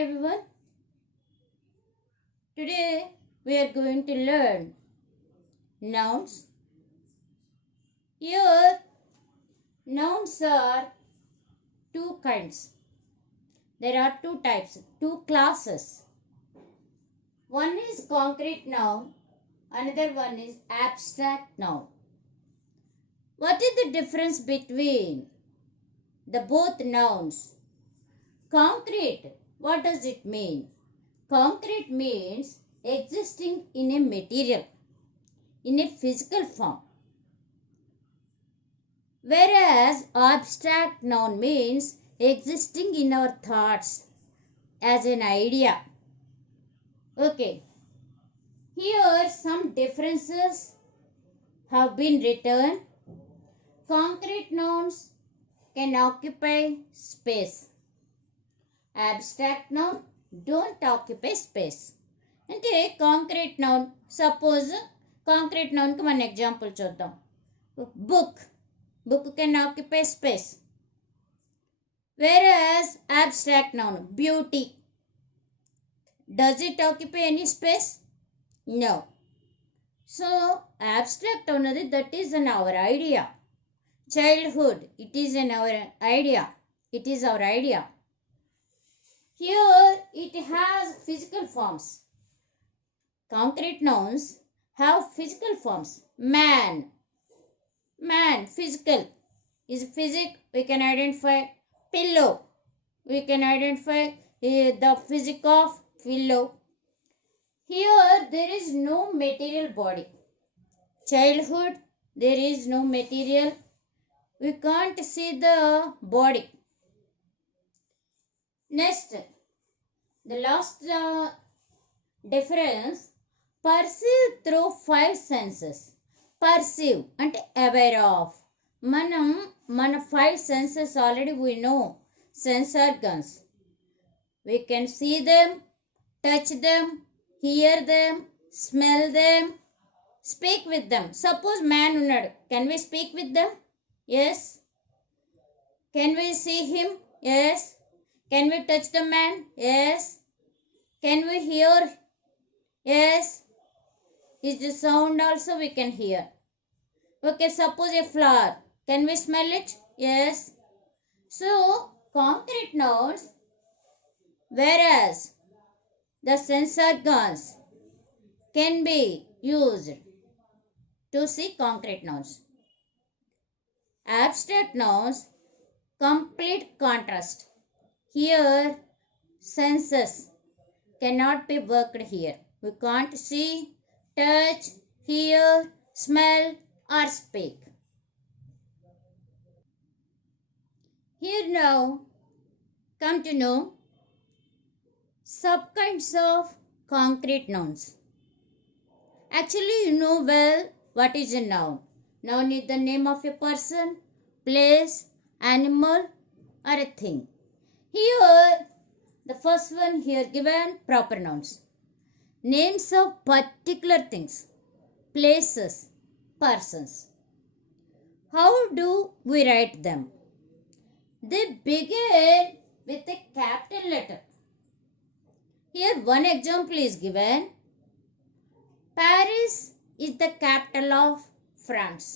everyone. Today we are going to learn nouns. Here, nouns are two kinds. There are two types, two classes. One is concrete noun, another one is abstract noun. What is the difference between the both nouns? Concrete, what does it mean? Concrete means existing in a material, in a physical form. Whereas abstract noun means existing in our thoughts as an idea. Okay, here some differences have been written. Concrete nouns can occupy space. Abstract noun don't occupy space. అంటే concrete noun suppose concrete నౌన్కి మన example చూద్దాం. Book can occupy space. Whereas abstract noun, beauty, does it occupy any space? No. So abstract noun that is an our idea. Childhood, it is an our idea. It is our idea. Here it has physical forms. Concrete nouns have physical forms. Man, physical is physic. We can identify pillow. We can identify the physic of pillow. Here there is no material body. Childhood, there is no material. We can't see the body. Next, the last difference, perceive through five senses. Perceive అంటే aware of. మన five senses already we know. Sense organs. We can see them, touch them, hear them, smell them, speak with them. Suppose man ఉన్నాడు. Can we speak with them? Yes. Can we see him? Yes. Can we touch the man? Yes. Can we hear? Yes. Is the sound also we can hear. Okay, suppose a flower. Can we smell it? Yes. So, concrete nouns, whereas the sense organs can be used to see concrete nouns. Abstract nouns, complete contrast. Here, senses cannot be worked here. We can't see, touch, hear, smell, or speak. Here now, come to know subkinds of concrete nouns. Actually, you know well what is a noun. Noun is the name of a person, place, animal, or a thing. Here, the first one here given proper nouns. Names of particular things, places, persons. How do we write them? They begin with a capital letter. Here one example is given. Paris is the capital of France.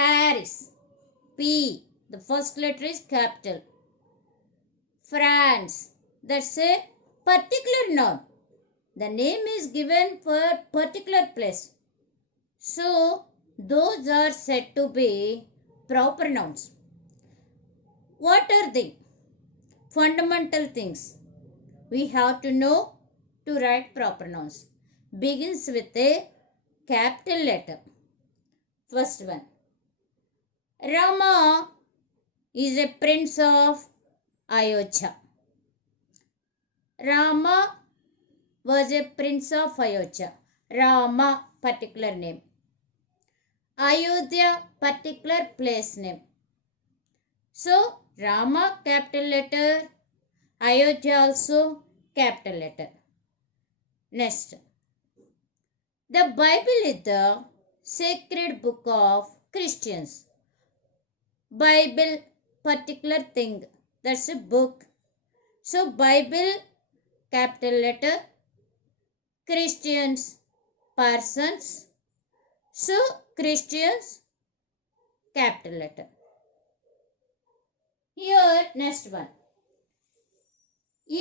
Paris. P. The first letter is capital. France. That's a particular noun. The name is given for particular place. So, those are said to be proper nouns. What are they? Fundamental things we have to know to write proper nouns. Begins with a capital letter. First one. Rama is a prince of Ayodhya. Rama was a prince of Ayodhya. Rama, particular name. Ayodhya, particular place name. So, Rama, capital letter. Ayodhya also, capital letter. Next. The Bible is the sacred book of Christians. Bible, particular thing. That's a book. So, Bible capital letter. Christians, persons. So Christians, capital letter. Here next one.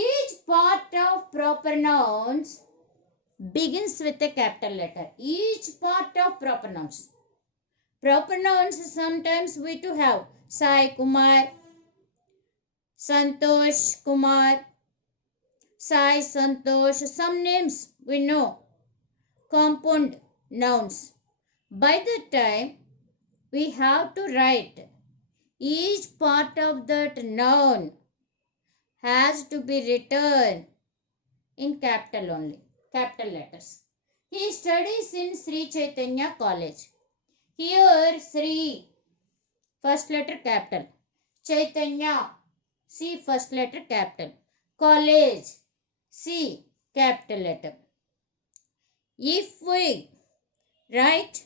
Each part of proper nouns begins with a capital letter. Each part of proper nouns. Proper nouns sometimes we to have Sai Kumar, Santosh Kumar, Sai Santosh. Some names we know. Compound nouns. By the time we have to write each part of that noun has to be written in capital only, capital letters. He studies in Sri Chaitanya College. Here Sri, first letter capital. Chaitanya, C, first letter capital. College, C, capital letter. If we write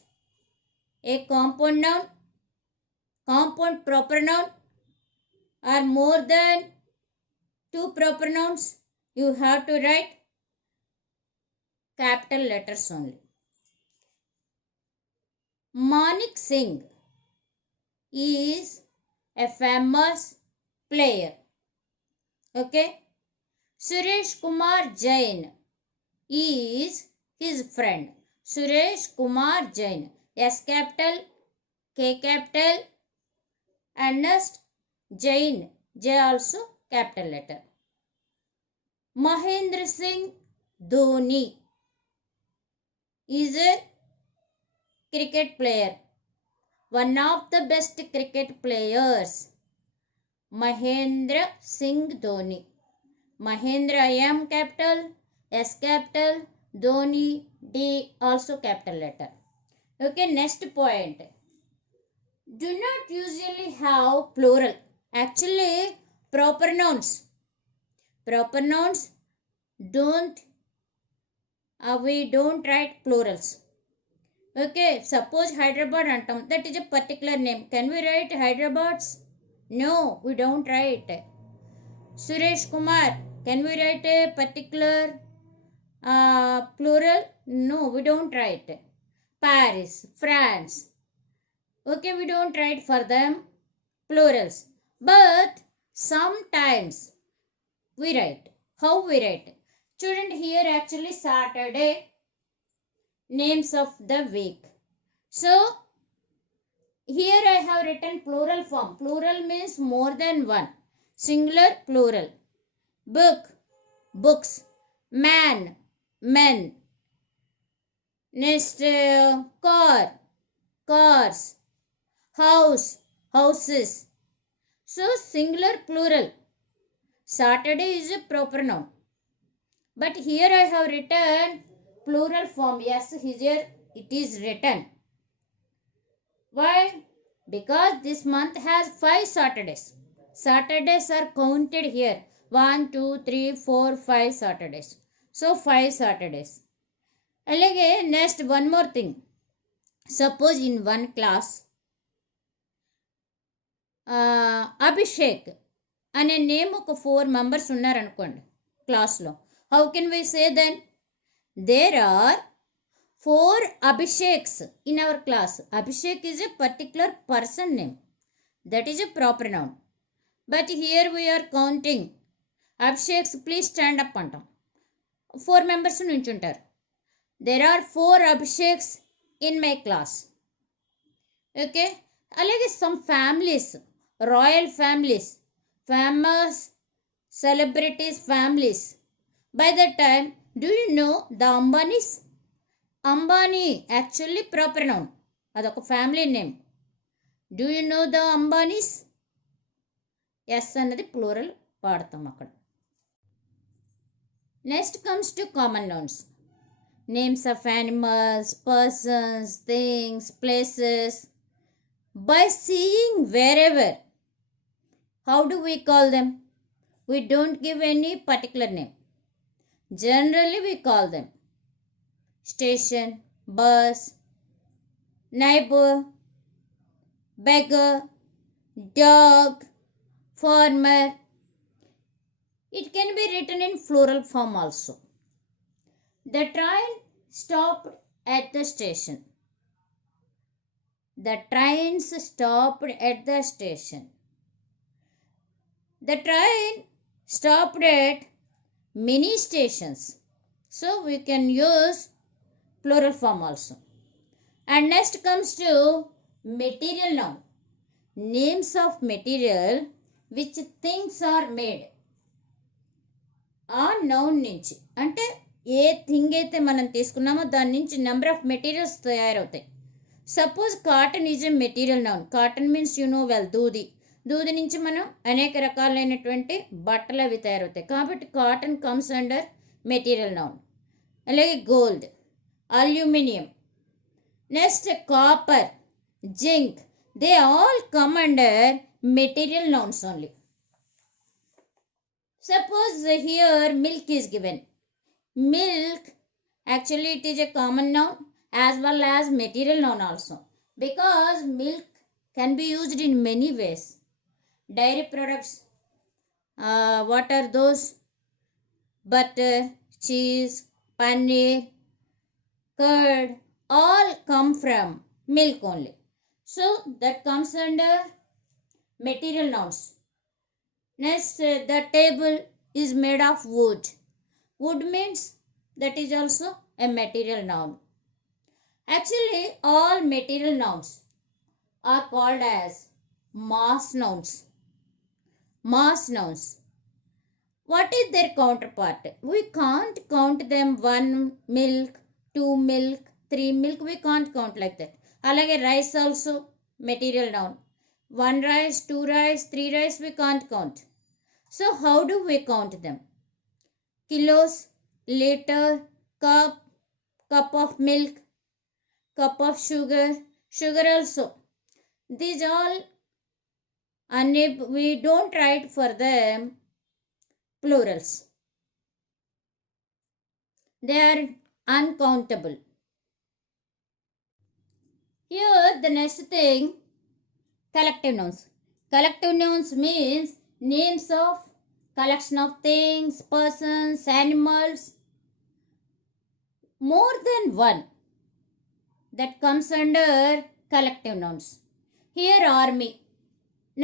a compound noun, compound proper noun, or more than two proper nouns, you have to write capital letters only. Manik Singh is a famous player. Okay. Suresh Kumar Jain is his friend. Suresh Kumar Jain. S capital, K capital, and next Jain. J also capital letter. Mahendra Singh Dhoni is a cricket player. One of the best cricket players. Mahendra Singh Dhoni. Mahendra M capital, S capital, Dhoni D also capital letter. Okay, next point. Do not usually have plural. Actually, proper nouns don't we don't write plurals. Okay, suppose Hyderabad antam, that is a particular name. Can we write Hyderabad's? No, we don't write. Suresh Kumar, can we write a particular plural? No, we don't write. Paris, France. Okay, we don't write for them plurals. But sometimes we write. How we write? Student, here actually Saturday, names of the week. So here I have written plural form. Plural means more than one. Singular, plural. Book, books. Man, men. Next, car, cars. House, houses. So singular, plural. Saturday is a proper noun. But here I have written plural form. Yes, here it is written. Why? Because this month has 5 Saturdays. Saturdays are counted here. 1, 2, 3, 4, 5 Saturdays. So 5 Saturdays. Alage, next one more thing. Suppose in one class, Abhishek అనే name ఒక 4 members ఉన్నారనుకోండి క్లాస్లో. How can we say then? There are 4 Abhisheks in our class. Abhishek is a particular person name. That is a proper noun. But here we are counting. Abhisheks, please stand up అంటాం. 4 members నుంచుంటారు. There are 4 Abhisheks in my class. Okay. అలాగే some families, royal families, famous celebrities families. By that time, do you know the Ambanis? Ambani actually proper noun. అదొక family name. Do you know the Ambanis? S అన్నది plural వాడతాం అక్కడ. Next comes to common nouns. Names of animals, persons, things, places. By seeing wherever, how do we call them? We don't give any particular name. Generally we call them station, bus, neighbor, beggar, dog, farmer. It can be written in plural form also. The train stopped at the station. The trains stopped at the station. The train stopped at many stations. So we can use plural form also. And next comes to material noun. Names of material which things are made. ఆ noun నుంచి, అంటే a thing అయితే మనం తీసుకున్నామో దాని నుంచి number of materials తయారవుతాయి. Suppose cotton is a material noun. Cotton means you know well, దూది. దూది నుంచి మనం అనేక రకాలైనటువంటి బట్టలు అవి తయారవుతాయి. కాబట్టి cotton comes under material noun. అలాగే gold, aluminium, next copper, zinc, they all come under material nouns only. Suppose here milk is given. Milk, actually it is a common noun as well as material noun also, because milk can be used in many ways. Dairy products, what are those? Butter, cheese, paneer, curd, all come from milk only. So that comes under material nouns. Next, the table is made of wood. Wood means that is also a material noun. Actually, all material nouns are called as mass nouns. Mass nouns. What is their counterpart? We can't count them 1 milk, 2 milk, 3 milk. We can't count like that. Alage rice also material noun. 1 rice, 2 rice, 3 rice, we can't count. So how do we count them? Kilos, liter, cup, cup of milk, cup of sugar, sugar also. These all, we don't write for them plurals. They are uncountable. Here the next thing, collective nouns. Collective nouns means names of collection of things, persons, animals, more than one. That comes under collective nouns. Here army,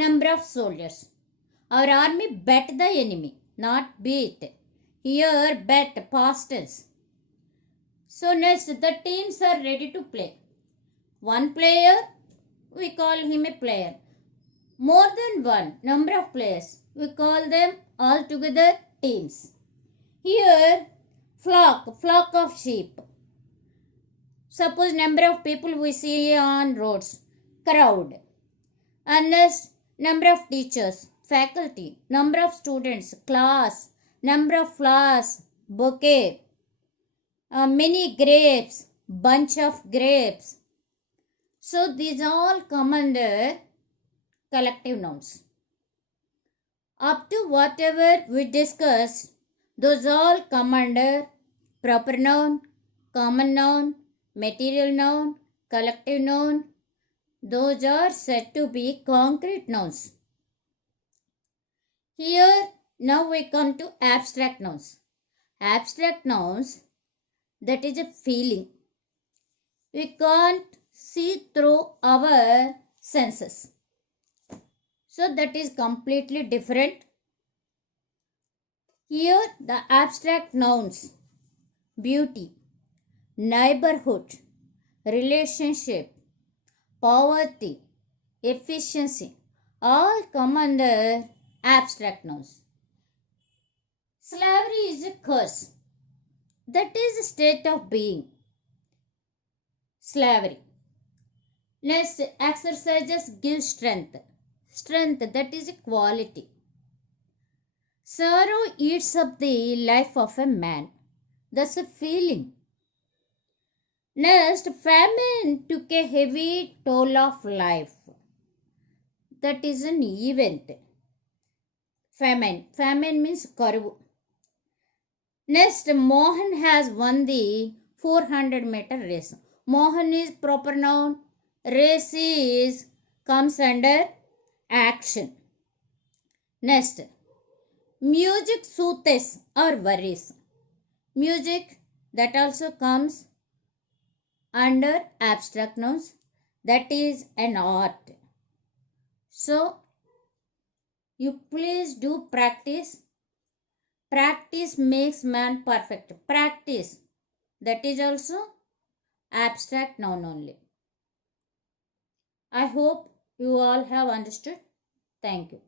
number of soldiers. Our army bet the enemy, not beat. Here bet, past tense. So next, the teams are ready to play. One player, we call him a player. More than one, number of players, we call them all together teams. Here flock, flock of sheep. Suppose number of people we see on roads, crowd. And next, number of teachers, faculty. Number of students, class. Number of flowers, bouquet. Many grapes, bunch of grapes. So these all come under collective nouns. Up to whatever we discussed, those all come under proper noun, common noun, material noun, collective noun. Those are said to be concrete nouns. Here now we come to abstract nouns. Abstract nouns, that is a feeling. We can't see through our senses. So that is completely different. Here the abstract nouns, beauty, neighborhood, relationship, poverty, efficiency, all come under abstract nouns. Slavery is a curse. That is a state of being. Slavery. Next, exercises give strength. Strength, that is a quality. Sorrow eats up the life of a man. That's a feeling. Next, famine took a heavy toll of life. That is an event. Famine. Famine means karuvu. Next, Mohan has won the 400-meter race. Mohan is proper noun. Race is comes under action. Next, Music soothes our worries. Music that also comes under abstract nouns, that is an art. So you please do practice. Practice makes man perfect. Practice, that is also abstract noun only. I hope you all have understood. Thank you.